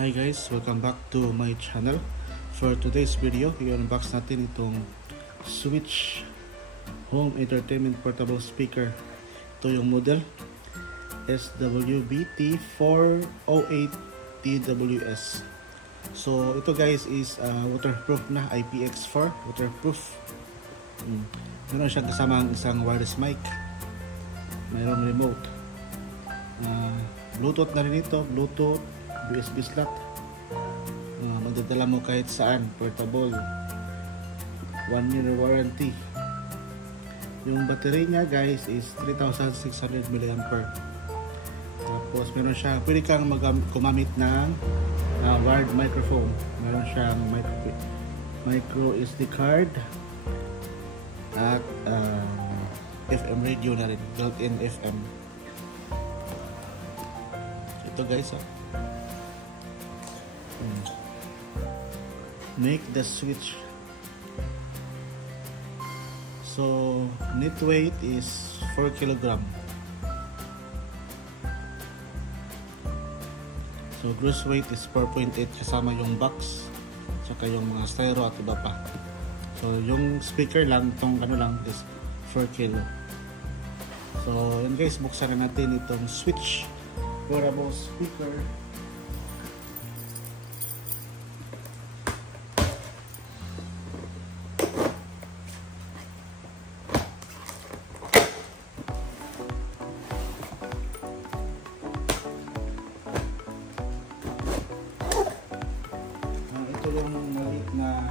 Hi guys, welcome back to my channel. For today's video, i-unbox natin itong Switch Home Entertainment Portable Speaker. Ito yung model SWBT408TWS. So ito guys is waterproof na, IPX4 waterproof. Meron siyang kasamang isang wireless mic, mayroong remote, Bluetooth na rin ito, Bluetooth, USB slot. Magdadala mo kahit saan, portable, 1 year warranty. Yung battery niya guys is 3600 mAh. Tapos meron siya, pwede kang gumamit ng wired microphone. Meron siyang micro SD card at FM radio na rin, built-in FM. Ito guys, make the switch. So net weight is 4 kg. So gross weight is 4.8 kasama yung box saka yung mga styro at iba pa. So yung speaker lang, itong ano lang is 4 kg. So yun guys, buksan na natin itong Switch portable speaker. Ito yung maliit na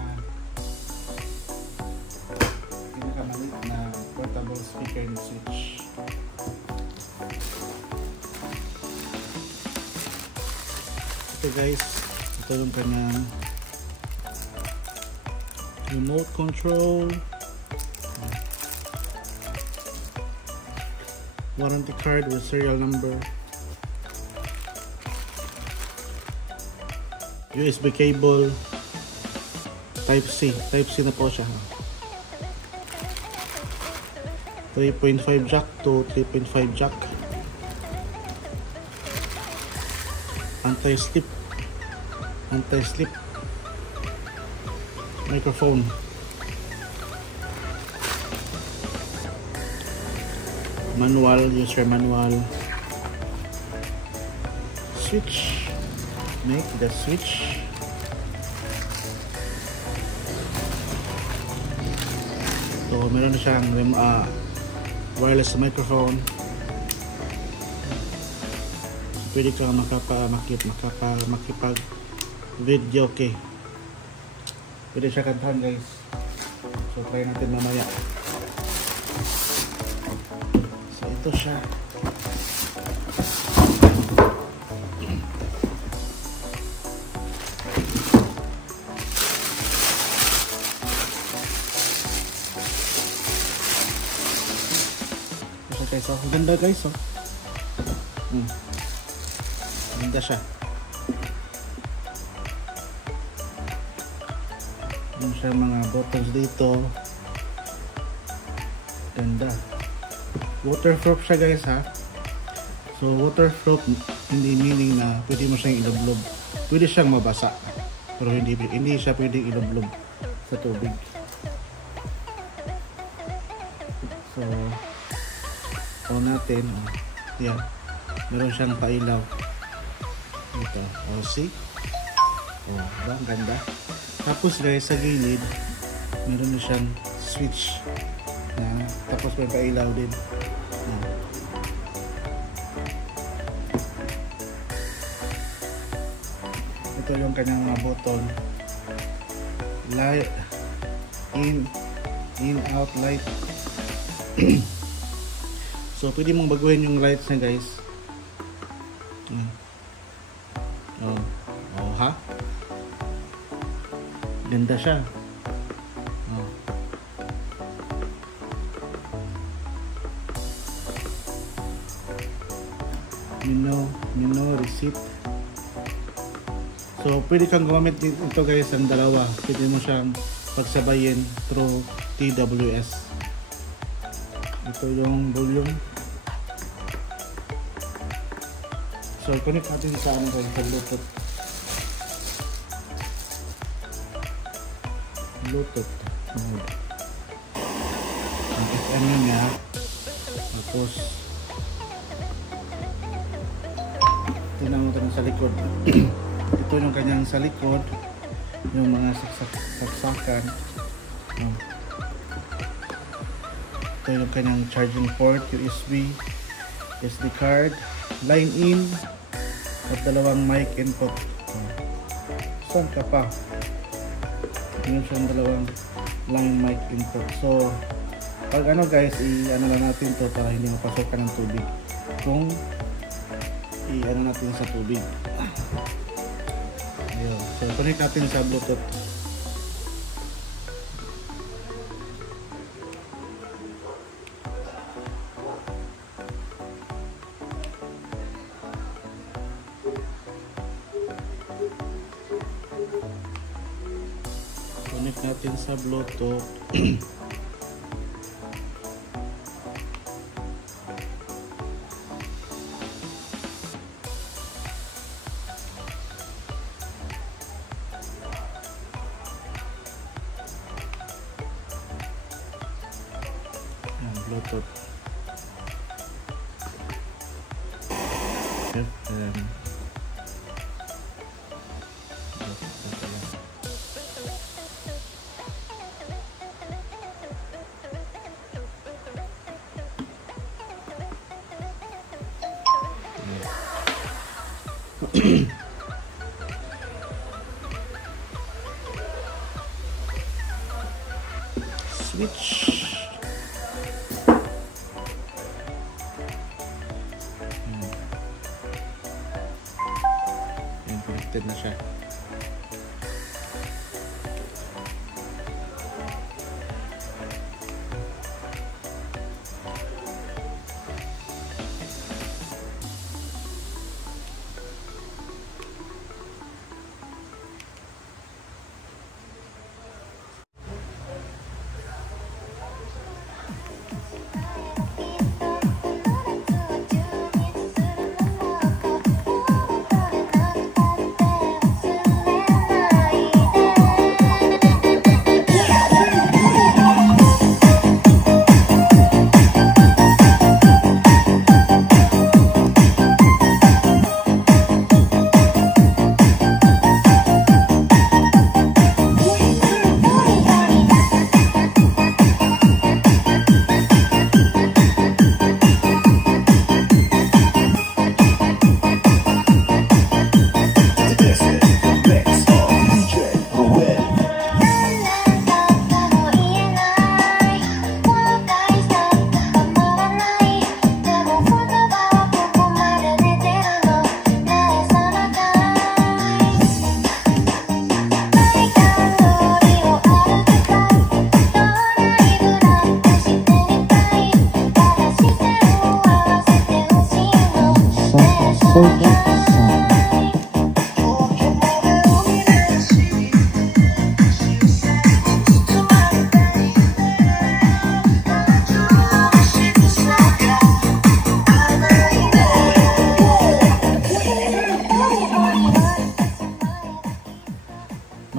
pinakamaliit na portable speaker ng Switch. Ito guys, ito yung kanyang remote control, warranty card with serial number, USB cable, Type C na po siya. 3.5 jack to 3.5 jack, anti-slip microphone, manual, user manual, switch, make the switch. So meron siyang wireless microphone. Pwede kang makipag video, okay. Pwede siya kantahan guys. So try natin mamaya. So ito siya. So guys, ang ganda guys, ganda siya. Meron siya mga buttons dito. Ganda. Waterproof siya guys ha. So waterproof hindi meaning na pwede mo siyang ilublob. Pwede siyang mabasa. Pero hindi siya pwedeng ilublob sa tubig. So on natin. Yan. Meron siyang pailaw. Ito. O see? O, diba? Ang ganda. Tapos guys, sa gilid meron na siyang switch na, tapos may pailaw din. Ito yung kanyang mga button, light, in, out, light. So pwede mong baguhin yung lights na guys. Ha? Ganda siya. Mino receipt. So pwede kang gumamit ito guys, ang dalawa. Pwede mo siyang pagsabayin through TWS. Ito yung volume. So connect natin sa ano guys, sa Bluetooth. Bluetooth mode. Ang FM niya, tapos tingnan mo ito sa likod. Ito yung kanyang sa likod, yung mga saksakan. Ito yung kanyang charging port, USB, SD card, line in, at dalawang mic input. Saan ka pa? Yun siyang dalawang line mic input. So pag ano guys, i-ano lang natin to para hindi mapasokan ng tubig. Kung i-ano natin sa tubig. Ayun. So connect natin sa Bluetooth. Connect natin sa Bluetooth. Bluetooth. FM. Switch. Connected na siya.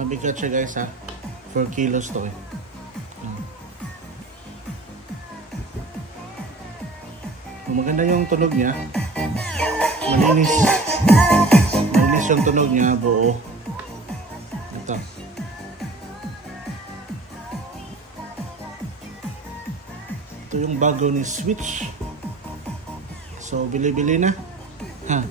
Mabigat siya guys ha, 4 kilos to eh. Maganda yung tunog niya, malinis yung tunog niya, buo. Ito yung bago ni Switch, so bili-bili na ha.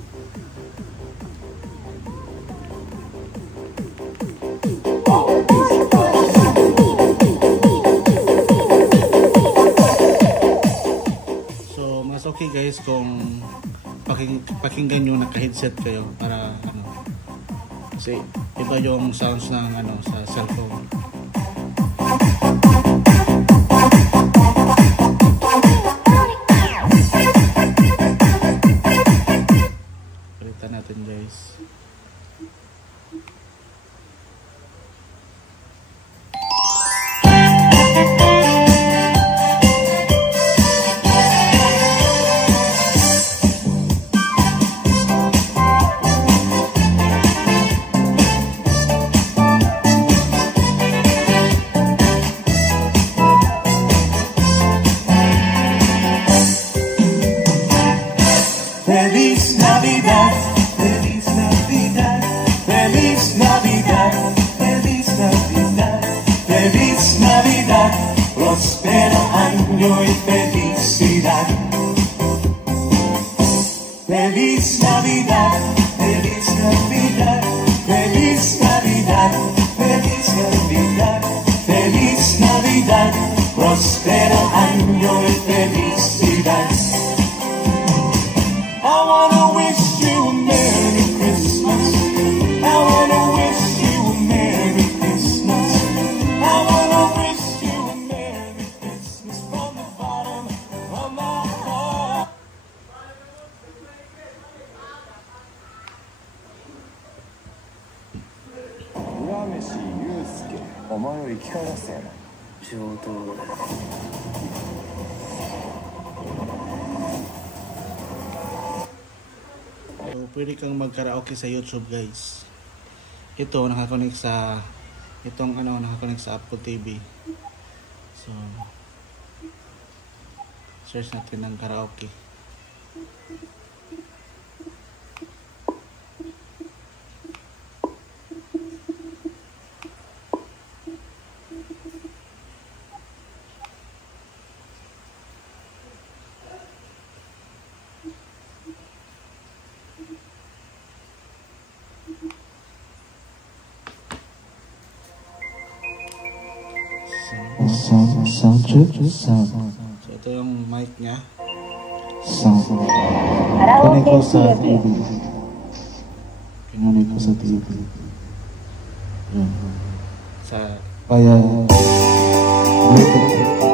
Mas okay guys kung pakinggan nyo naka-headset kayo para ano, kasi iba yung sounds ng ano sa cellphone. Palitan natin guys. próspero año y felicidad. Feliz Navidad, feliz Navidad, feliz Navidad, feliz Navidad, feliz Navidad, próspero año y felicidad. I wanna wish you a Merry Christmas. I wanna wish you a Merry Christmas. I wanna wish you a Merry Christmas from the bottom of my heart. So, pwede kang mag-karaoke sa YouTube, guys. Ito nakakonect sa nakakonect sa Apple TV. So, search natin ng karaoke. Sound check. Sound. So, ito yung mic niya. Sound. Connect ko sa TV. Connect ko sa TV. Yan. Sa Kaya Bluetooth.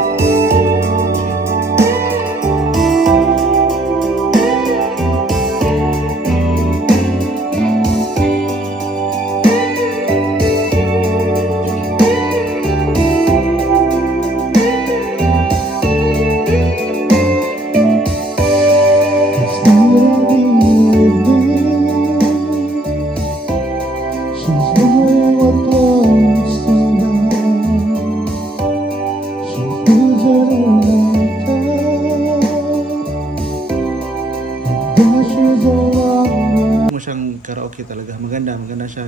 mo siyang karaoke talaga. Maganda siya,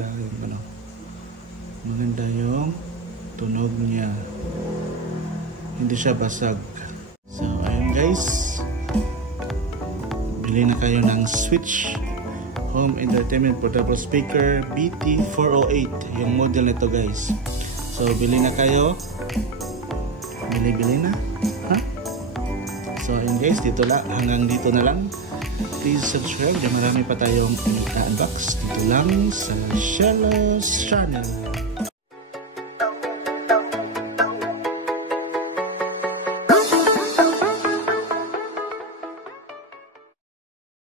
maganda yung tunog niya. Hindi siya basag. So, ayun guys. Bili na kayo ng Switch Home Entertainment Portable Speaker BT408. Yung model nito, guys. So, bili na kayo. Bili na. Ha? So, ayun guys, hanggang dito na lang. Please subscribe. Marami pa tayong i-unbox dito lang sa Shellos Channel.